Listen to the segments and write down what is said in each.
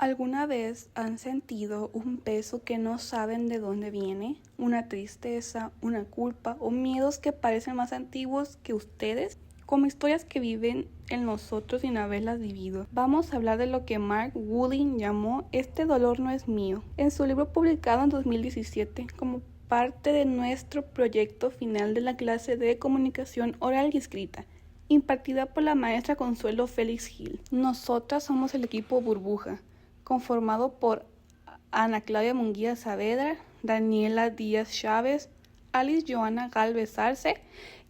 ¿Alguna vez han sentido un peso que no saben de dónde viene? ¿Una tristeza, una culpa o miedos que parecen más antiguos que ustedes? Como historias que viven en nosotros sin haberlas vivido. Vamos a hablar de lo que Mark Wooding llamó "Este dolor no es mío", en su libro publicado en 2017 como parte de nuestro proyecto final de la clase de comunicación oral y escrita, impartida por la maestra Consuelo Félix Gil. Nosotras somos el equipo Burbuja, conformado por Ana Claudia Munguía Saavedra, Daniela Díaz Chávez, Alice Joana Galvez Arce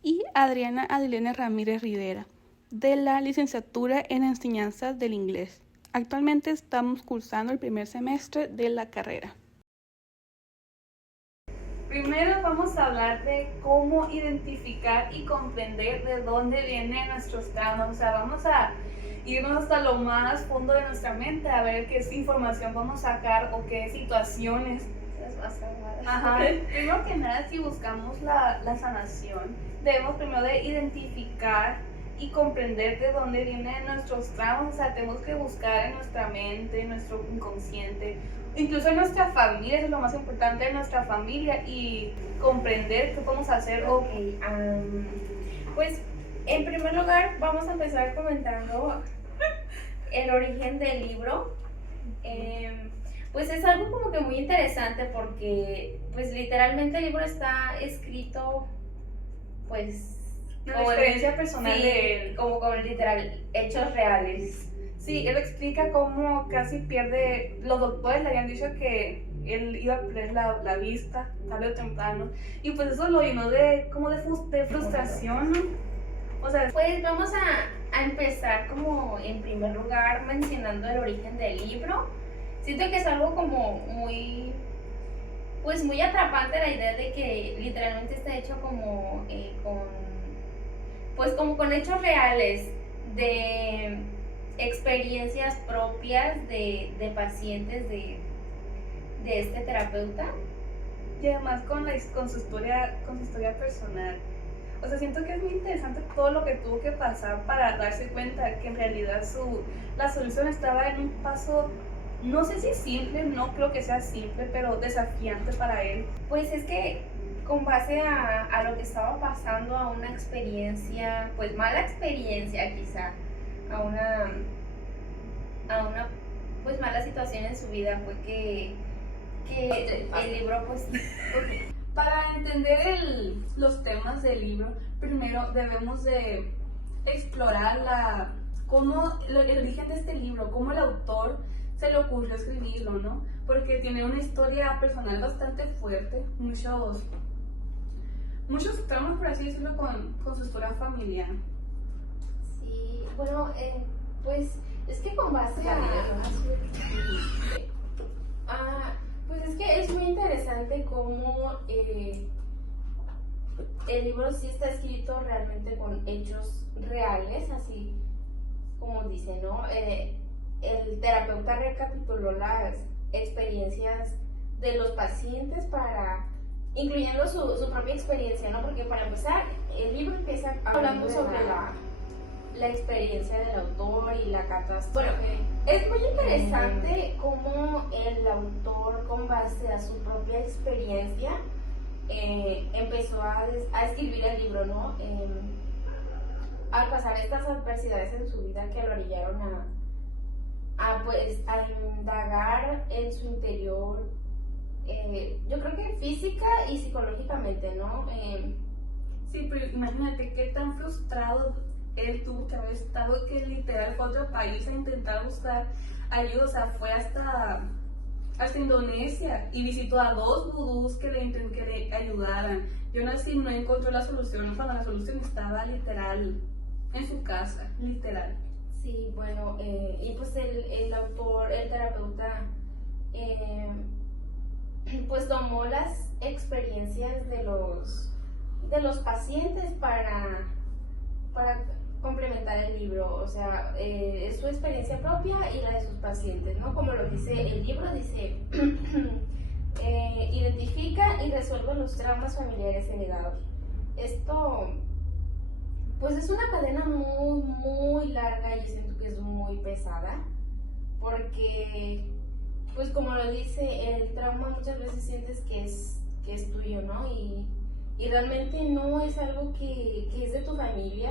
y Adriana Adilene Ramírez Rivera, de la licenciatura en Enseñanzas del Inglés. Actualmente estamos cursando el primer semestre de la carrera. Primero vamos a hablar de cómo identificar y comprender de dónde vienen nuestros traumas. O sea, vamos a irnos hasta lo más fondo de nuestra mente a ver qué información vamos a sacar o qué situaciones. Ajá. Primero que nada, si buscamos la sanación, debemos primero de identificar y comprender de dónde vienen nuestros traumas. O sea, tenemos que buscar en nuestra mente, en nuestro inconsciente, incluso en nuestra familia. Eso es lo más importante, en nuestra familia, y comprender qué podemos hacer. Pues en primer lugar vamos a empezar comentando el origen del libro. Pues es algo como que muy interesante porque pues literalmente el libro está escrito pues Una experiencia personal, sí, de él. como con literal hechos reales. Sí, él explica cómo casi pierde. Los doctores le habían dicho que él iba a perder la vista tarde o temprano, y pues eso lo llenó de frustración, ¿no? O sea, Pues vamos a empezar como en primer lugar mencionando el origen del libro. Siento que es algo como muy, pues muy atrapante la idea de que literalmente está hecho como como con hechos reales de experiencias propias de pacientes de este terapeuta. y además con su historia personal. O sea, siento que es muy interesante todo lo que tuvo que pasar para darse cuenta que en realidad la solución estaba en un paso, no sé si simple, no creo que sea simple, pero desafiante para él. Pues es que con base a lo que estaba pasando, a una experiencia, pues mala experiencia quizá, a una pues mala situación en su vida, fue que el libro pues... Para entender los temas del libro, primero debemos de explorar el origen de este libro, cómo el autor se le ocurrió escribirlo, ¿no? Porque tiene una historia personal bastante fuerte, muchos traumas, por así decirlo, con su historia familiar. Sí, bueno, pues es que con base pues es que es muy interesante cómo el libro sí está escrito realmente con hechos reales, así como dice, ¿no? El terapeuta recapituló las experiencias de los pacientes incluyendo su propia experiencia, ¿no? Porque para empezar, el libro empieza hablando sobre la experiencia del autor y la catástrofe. Bueno, es muy interesante cómo el autor, con base a su propia experiencia, empezó a escribir el libro, ¿no? Al pasar estas adversidades en su vida que lo orillaron a indagar en su interior, yo creo que física y psicológicamente, ¿no? Sí, pero imagínate qué tan frustrado él tuvo que haber estado, que literal fue a otro país a intentar buscar ayuda. O sea, fue hasta Indonesia y visitó a 2 vudús que le ayudaran, y aún así no encontró la solución, cuando la solución estaba literal en su casa, literal. Sí, bueno, y pues el autor, el terapeuta, pues tomó las experiencias de los pacientes para complementar el libro. O sea, es su experiencia propia y la de sus pacientes, ¿no? Como lo dice el libro, dice identifica y resuelve los traumas familiares heredados. Esto pues es una cadena muy, muy larga y siento que es muy pesada, porque, pues como lo dice, el trauma muchas veces sientes que es tuyo, ¿no? Y realmente no es algo que es de tu familia,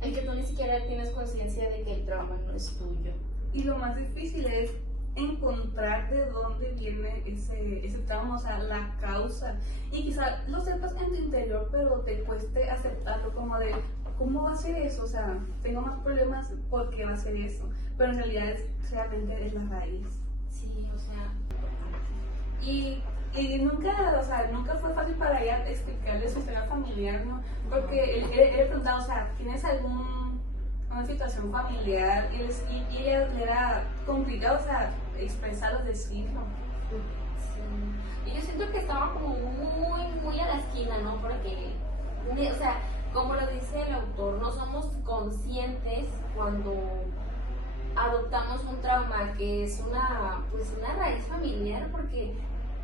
el que tú ni siquiera tienes conciencia de que el trauma no es tuyo. Y lo más difícil es encontrar de dónde viene ese trauma, o sea, la causa. Y quizá lo sepas en tu interior, pero te cueste aceptarlo como de, ¿cómo va a ser eso? O sea, tengo más problemas, ¿por qué va a ser eso? Pero en realidad realmente es la raíz. Sí, o sea... Y nunca, o sea, nunca fue fácil para ella explicarle su historia familiar, ¿no? Porque él preguntaba, o sea, ¿tienes una situación familiar? Y ella le era complicado, o sea, expresarlo, decirlo. Sí. Y yo siento que estaba como muy a la esquina, ¿no? Porque, o sea, como lo dice el autor, no somos conscientes cuando adoptamos un trauma que es una raíz familiar, porque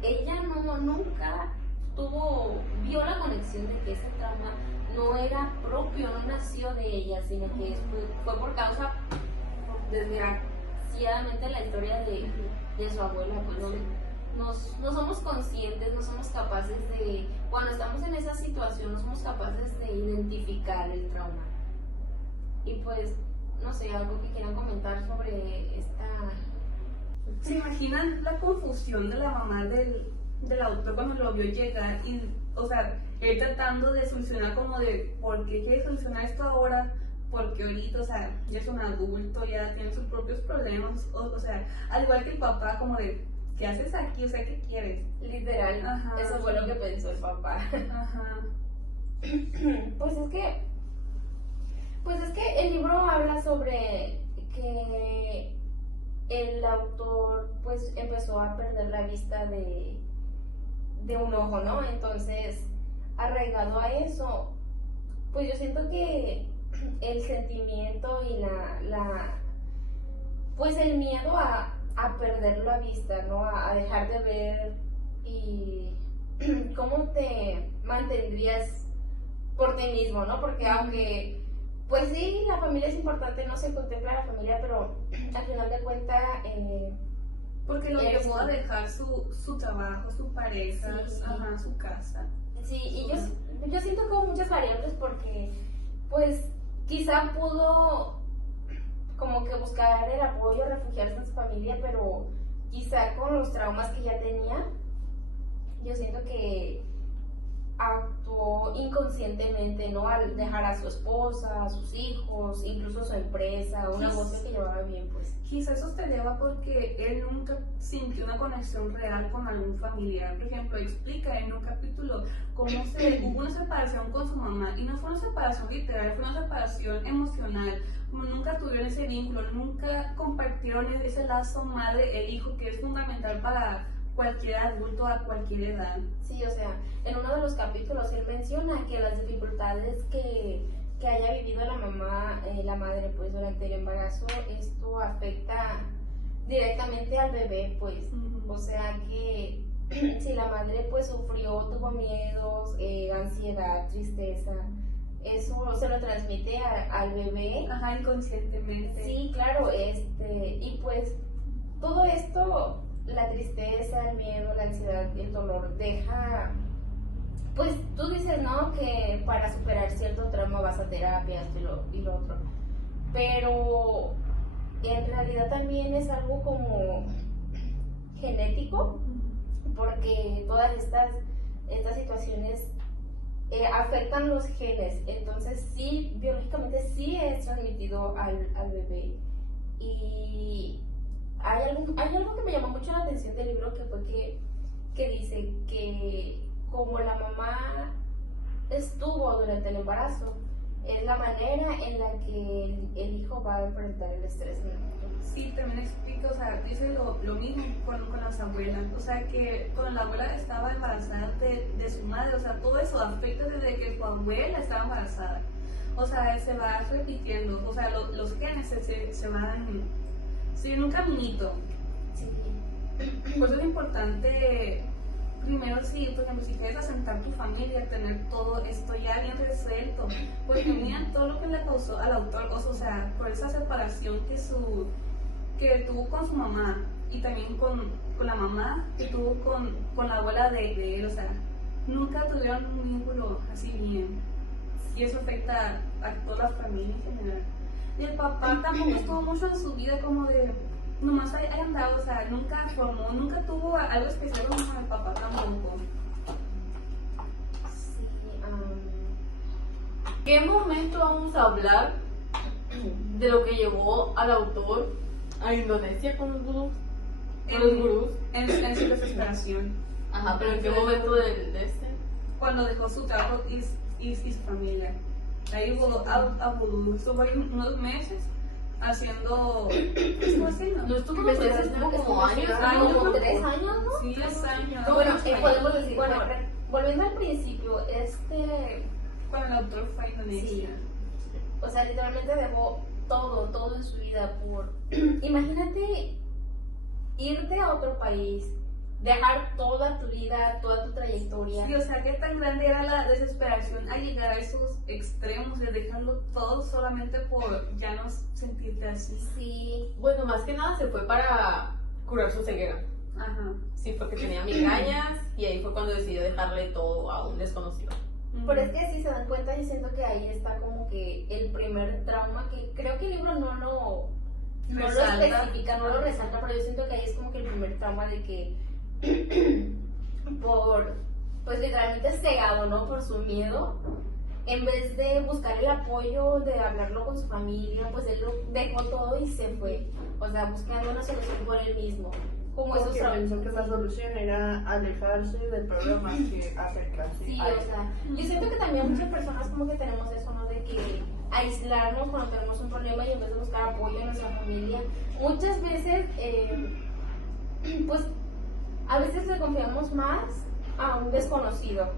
ella nunca vio la conexión de que ese trauma no era propio, no nació de ella, sino que fue por causa, desgraciadamente, la historia de su abuela. Pues no somos conscientes, no somos capaces de, cuando estamos en esa situación, no somos capaces de identificar el trauma. Y pues, no sé, algo que quieran comentar sobre esta... ¿Se imaginan la confusión de la mamá del autor cuando lo vio llegar? Y, o sea, él tratando de solucionar como de, ¿por qué quiere solucionar esto ahora? Porque ahorita, o sea, ya es un adulto, ya tiene sus propios problemas, o sea, al igual que el papá, como de, ¿qué haces aquí? O sea, ¿qué quieres? Literal, ajá, eso fue lo que pensó el papá. Ajá. Pues es que el libro habla sobre que el autor pues empezó a perder la vista de un ojo, ¿no? Entonces, arraigado a eso, pues yo siento que el sentimiento y pues el miedo a perder la vista, ¿no? A dejar de ver y cómo te mantendrías por ti mismo, ¿no? Porque aunque, pues sí, la familia es importante, no se contempla la familia, pero al final de cuentas... porque lo llevó a dejar su trabajo, su pareja, sí, ajá, su casa. Sí, y yo siento como muchas variables porque, pues, quizá pudo como que buscar el apoyo, refugiarse en su familia, pero quizá con los traumas que ya tenía, yo siento que actuó inconscientemente, ¿no? Al dejar a su esposa, a sus hijos, incluso su empresa, un negocio que llevaba bien, pues. Quizá eso se deba porque él nunca sintió una conexión real con algún familiar. Por ejemplo, explica en un capítulo cómo hubo una separación con su mamá, y no fue una separación literal, fue una separación emocional. Como nunca tuvieron ese vínculo, nunca compartieron ese lazo madre e hijo que es fundamental para cualquier adulto a cualquier edad. Sí, o sea, en uno de los capítulos él menciona que las dificultades que haya vivido la mamá, la madre, pues durante el embarazo, esto afecta directamente al bebé, pues. O sea que si la madre pues sufrió, tuvo miedos, ansiedad, tristeza, eso se lo transmite al bebé. Ajá, inconscientemente. Sí, claro, y pues todo esto, la tristeza, el miedo, la ansiedad, el dolor, deja, pues tú dices, ¿no? Que para superar cierto trauma vas a terapia, esto y lo otro, pero en realidad también es algo como genético, porque todas estas situaciones afectan los genes, entonces sí, biológicamente sí es transmitido al bebé. Y hay algo que me llamó mucho la atención del libro, que fue que dice que como la mamá estuvo durante el embarazo, es la manera en la que el hijo va a enfrentar el estrés en el futuro. Sí, también explica, o sea, dice lo mismo con las abuelas, o sea, que cuando la abuela estaba embarazada de su madre, o sea, todo eso afecta desde que su abuela estaba embarazada, o sea, se va repitiendo, o sea, los genes se van, en un caminito. Sí. Por eso es importante, primero, sí, por ejemplo, si quieres asentar tu familia, tener todo esto ya bien resuelto, porque mira todo lo que le causó al autor, o sea, por esa separación que su que tuvo con su mamá y también con la mamá que tuvo con la abuela de él, o sea, nunca tuvieron un vínculo así bien. Y eso afecta a toda la familia en general. Y el papá tampoco estuvo mucho en su vida como de, nomás ahí andado, o sea, nunca formó, nunca tuvo algo especial con el papá tampoco. Sí, ¿En qué momento vamos a hablar de lo que llevó al autor a Indonesia con los gurús? Con los gurús. En su desesperación. Ajá, pero ¿en qué momento de este? Cuando dejó su trabajo y su familia. Ahí voló a Vudú. Estuvo ahí unos meses haciendo. ¿Qué estuvo haciendo? No estuvo Pues meses, estuvo estuvo como como años, como ¿no? 3 años, ¿no? Sí, 3 años. Bueno, Bueno, podemos decir, bueno, volviendo al principio, cuando el autor fue a Indonesia. o sea, literalmente dejó todo en su vida por... Imagínate irte a otro país, dejar toda tu vida, toda tu trayectoria. Sí, o sea, qué tan grande era la desesperación a llegar a esos extremos de dejarlo todo solamente por ya no sentirte así. Sí, Bueno, más que nada se fue para curar su ceguera. Ajá. Sí, porque tenía migrañas y ahí fue cuando decidió dejarle todo a un desconocido. pero es que si se dan cuenta, yo siento que ahí está como que el primer trauma, que creo que el libro no lo Resalta. especifica, no lo resalta, pero yo siento que ahí es como que el primer trauma de que pues literalmente cegado, ¿no? Por su miedo, en vez de buscar el apoyo, de hablarlo con su familia, pues él lo dejó todo y se fue, o sea, buscando una solución por él mismo. Como esos Porque pensó que la sí. solución era alejarse del problema que acercarse Sí, a o él. sea, yo siento que también muchas personas como que tenemos eso, ¿no? De que aislarnos cuando tenemos un problema y en vez de buscar apoyo en nuestra familia, muchas veces, pues, a veces le confiamos más a un desconocido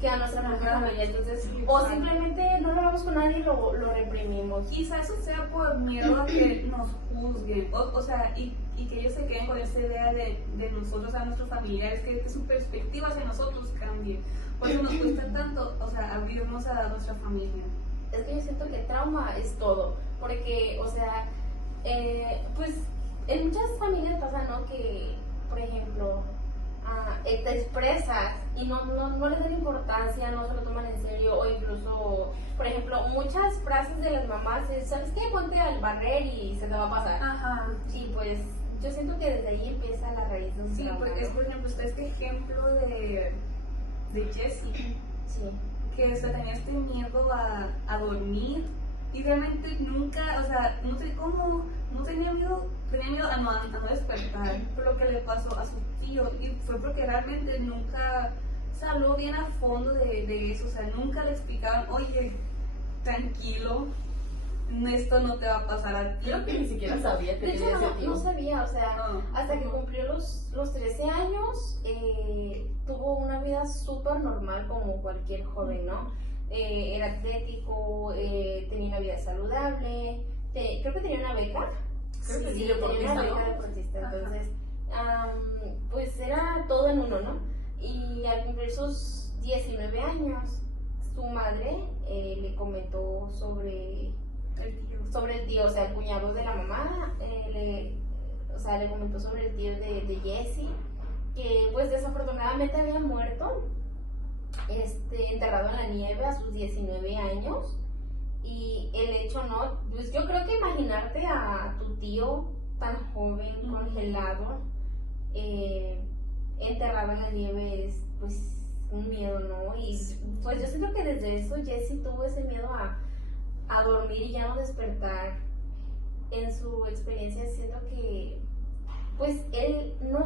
que a nuestra propia Ajá. familia, entonces, Sí, o exacto. simplemente no lo hablamos con nadie y lo reprimimos. Quizás eso sea por miedo a que nos juzguen, o sea, y que ellos se queden con esa idea de nosotros a nuestros familiares, que su perspectiva hacia nosotros cambie. Por eso nos cuesta tanto, o sea, abrirnos a nuestra familia. Es que yo siento que trauma es todo, porque, o sea, pues en muchas familias pasa, ¿no? Que, por ejemplo, te expresas y no les dan importancia, no se lo toman en serio, o incluso, por ejemplo, muchas frases de las mamás es, ¿sabes qué? Ponte al barrer y se te va a pasar. Ajá. Y pues yo siento que desde ahí empieza la raíz de un Sí, trauma, porque es, ¿no? por ejemplo, está este ejemplo de Jessie, Sí. que o sea, tenía este miedo a dormir y realmente nunca, o sea, no sé cómo, no tenía miedo a no despertar por lo que le pasó a su tío y fue porque realmente nunca se habló bien a fondo de eso, o sea, nunca le explicaron, oye, tranquilo, esto no te va a pasar a ti. Creo que ni siquiera sabía que De hecho, tenía ese no tío. sabía, o sea, No. hasta que cumplió los 13 años, tuvo una vida súper normal como cualquier joven, ¿no? Era atlético, tenía una vida saludable, creo que tenía una beca. Creo que sí, tenía deportista, una ¿no? beca deportista, Ajá. entonces, pues era todo en uno, ¿no? Y al cumplir sus 19 años, su madre le comentó sobre el tío, o sea, el cuñado de la mamá, le comentó sobre el tío de Jessie, que pues desafortunadamente había muerto, enterrado en la nieve a sus 19 años. Y el hecho, ¿no? Pues yo creo que imaginarte a tu tío tan joven, congelado, enterrado en la nieve es pues un miedo, ¿no? Y pues yo siento que desde eso Jessie tuvo ese miedo a dormir y ya no despertar. En su experiencia siento que pues él no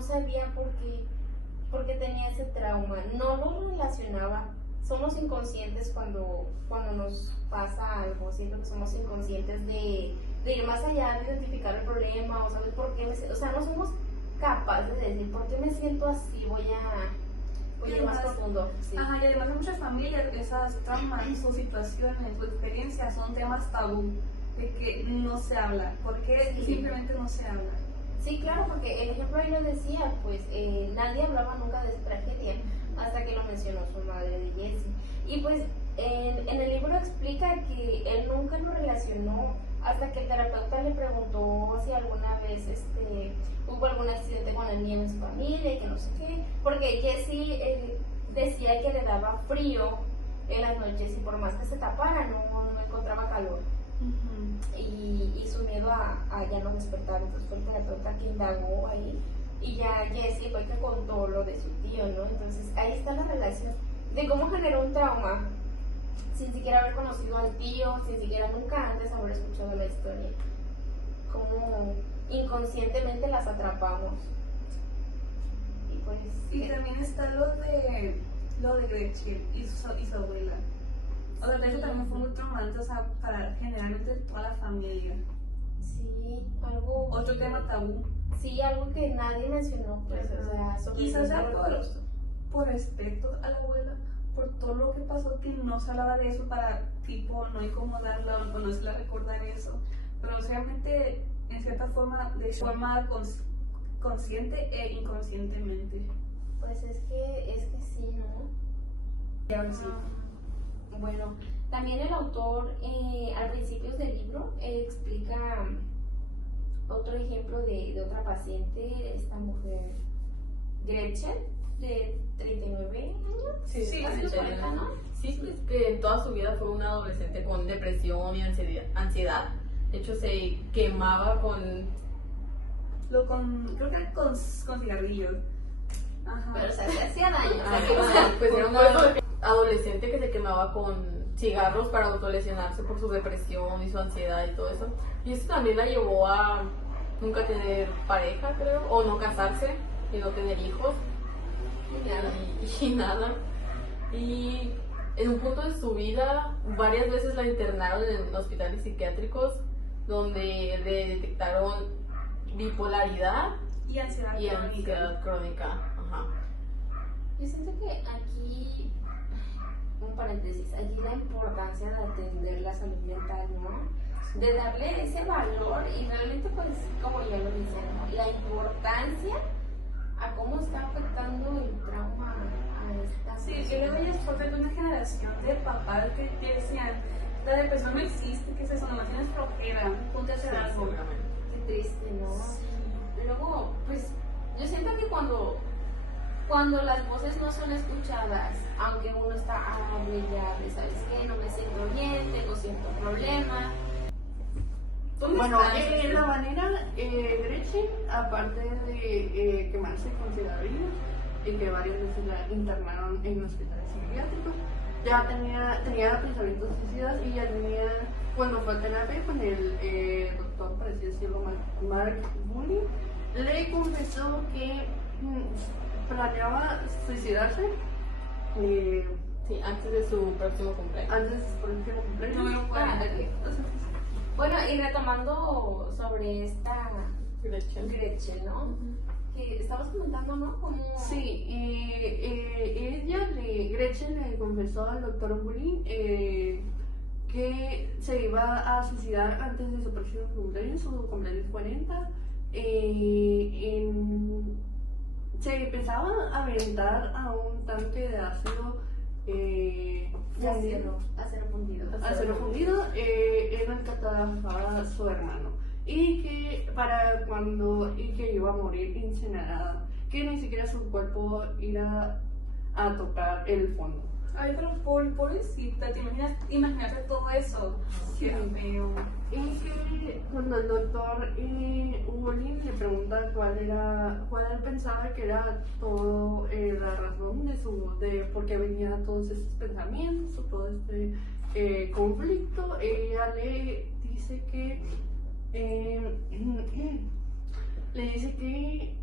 sabía por qué tenía ese trauma, no lo relacionaba. Somos inconscientes cuando nos pasa algo, siento que somos inconscientes de ir más allá, de identificar el problema o saber por qué o sea, no somos capaces de decir por qué me siento así, voy a ir más profundo. Sí. Ajá, y además en muchas familias esas traumas o situaciones o experiencias son temas tabú, de que no se habla, porque Sí. simplemente no se habla. Sí, claro, porque el ejemplo ahí lo decía, pues nadie hablaba nunca de esa tragedia hasta que lo mencionó su madre de Jessie. Y pues en el libro explica que él nunca lo relacionó hasta que el terapeuta le preguntó si alguna vez hubo algún accidente con el niño en su familia y que no sé qué, porque Jessie decía que le daba frío en las noches y por más que se tapara no encontraba calor. Y su miedo a ya no despertar, entonces fue el terapeuta que indagó ahí y ya Jessie fue que contó lo de su tío, ¿no? Entonces ahí está la relación de cómo generó un trauma sin siquiera haber conocido al tío, sin siquiera nunca antes haber escuchado la historia, cómo inconscientemente las atrapamos. Y pues Y también está lo de Gretchen y su abuela. O sea, eso también fue muy traumante, o sea, para generalmente toda la familia. sí, algo Otro tema tabú. sí, algo que nadie mencionó, pues, o sea, sobre Quizás el algo doloroso. por respeto a la abuela, por todo lo que pasó, que no se hablaba de eso para, tipo, no incomodarla o no se la recordar eso. Pero realmente, en cierta forma, de forma consciente e inconscientemente. Pues es que sí, ¿no? Y ahora sí. Bueno, también el autor al principio del libro explica otro ejemplo de otra paciente, esta mujer Gretchen, de 39 años. Sí, casi los sí, 40, ¿no? Sí, pues que en toda su vida fue una adolescente con depresión y ansiedad. De hecho, se quemaba con... Creo que era con cigarrillos. Ajá. Pero o sea, se hacía daño. o sea, Ah, que, o sea, pues era una adolescente que se quemaba con cigarros para autolesionarse por su depresión y su ansiedad y todo eso. Y eso también la llevó a nunca tener pareja, creo, o no casarse y no tener hijos. Y nada. Y en un punto de su vida, varias veces la internaron en hospitales psiquiátricos donde le detectaron bipolaridad Y ansiedad y crónica. ansiedad crónica. Ajá. yo siento que aquí, un paréntesis, aquí la importancia de atender la salud mental, ¿no? De darle ese valor y realmente, pues, como ya lo dicen, ¿no? La importancia a cómo está afectando el trauma a esta Sí, persona. y luego ya es parte de una generación de papás que decían, la depresión no existe, que es eso, nomás tienes flojera, ponte a hacer algo. Seguramente. Qué triste, ¿no? Luego, pues, yo siento que cuando las voces no son escuchadas, aunque uno está hable y hable, ¿sabes qué? No me siento bien, tengo cierto problema. ¿Dónde Bueno, están? la manera, Gretchen, aparte de quemarse con cigarrillos y que varias veces la internaron en hospitales psiquiátricos, ya tenía pensamientos suicidas y ya tenía, cuando fue a terapia con el doctor, por así decirlo, Mark Bully, le confesó que planeaba suicidarse Sí, antes de su próximo cumpleaños. antes de su próximo cumpleaños. No me lo pueden Ah, entender. Bueno, y retomando sobre esta Gretchen. Gretchen, ¿no? Que estabas comentando, ¿no? Como... Sí, Gretchen le confesó al doctor Bully que se iba a suicidar antes de su próximo cumpleaños, su cumpleaños 40. Se empezaba a aventar a un tanque de ácido fundido. Acero fundido. En el que trabajaba su hermano y que iba a morir incinerada, que ni siquiera su cuerpo iba a tocar el fondo. Ay, pero pobrecita, ¿te imaginarte todo eso? Qué feo. Y que cuando el doctor Wolin le pregunta cuál él pensaba que era todo la razón de por qué venía todos esos pensamientos o todo este conflicto, ella le dice que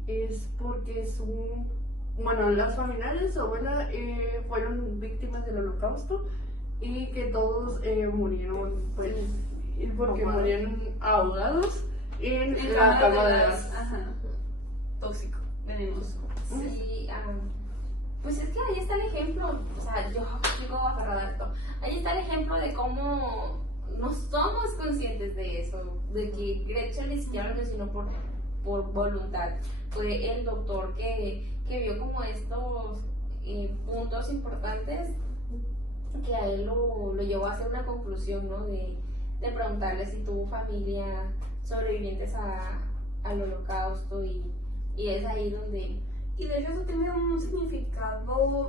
es porque las familiares de su abuela fueron víctimas del holocausto y que todos murieron pues porque murieron ahogados en la cama de gas. Ajá. Tóxico, venenoso. Sí, pues es que ahí está el ejemplo, o sea, yo sigo aferrada a esto. Ahí está el ejemplo de cómo no somos conscientes de eso, de que Gretchen ni siquiera lo mencionó por voluntad. Fue el doctor que vio como estos puntos importantes que a él lo llevó a hacer una conclusión, ¿no? De de preguntarle si tuvo familia sobrevivientes al holocausto y es ahí donde... Y de hecho eso tiene un significado, ¿cómo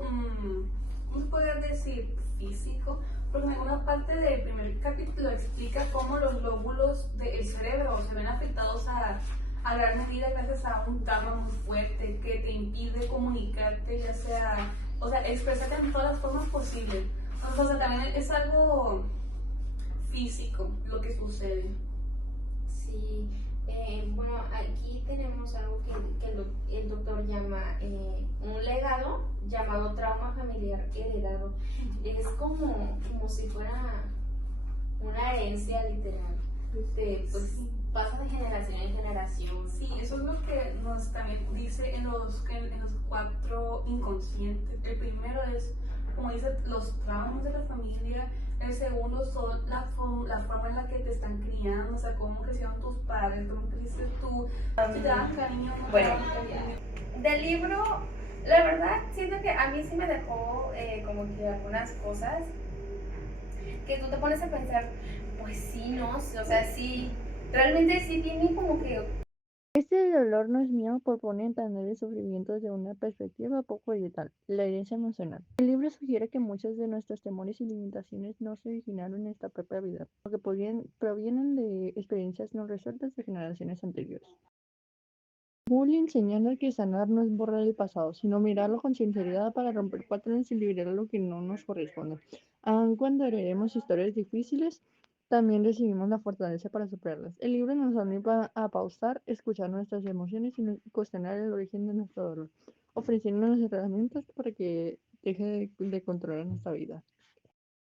se podría decir? Físico, porque en alguna parte del primer capítulo explica cómo los lóbulos del cerebro se ven afectados a gran medida gracias a un trauma muy fuerte que te impide comunicarte, ya sea, o sea, expresarte en todas las formas posibles. Entonces, o sea, también es algo físico lo que sucede. Sí, bueno, aquí tenemos algo que el doctor llama un legado llamado trauma familiar heredado. Es como si fuera una herencia literal. Pues pasa de generación en generación. Sí, eso es lo que nos también dice en los 4 inconscientes. El primero es, como dice, los traumas de la familia. El segundo son la forma en la que te están criando, o sea, cómo crecieron tus padres, cómo creciste tú, si te dan cariño, no te Bueno, dan cariño. Del libro, la verdad, siento que a mí sí me dejó como que algunas cosas que tú te pones a pensar, pues sí, ¿no? O sea, sí, realmente sí tiene como que... Este dolor no es mío propone entender el sufrimiento desde una perspectiva poco digital, la herencia emocional. El libro sugiere que muchos de nuestros temores y limitaciones no se originaron en nuestra propia vida, porque provienen de experiencias no resueltas de generaciones anteriores. Bullying señala que sanar no es borrar el pasado, sino mirarlo con sinceridad para romper patrones y liberar lo que no nos corresponde. Aun cuando heredemos historias difíciles, también recibimos la fortaleza para superarlas. El libro nos anima a pausar, escuchar nuestras emociones y cuestionar el origen de nuestro dolor, ofreciéndonos herramientas para que deje de controlar nuestra vida.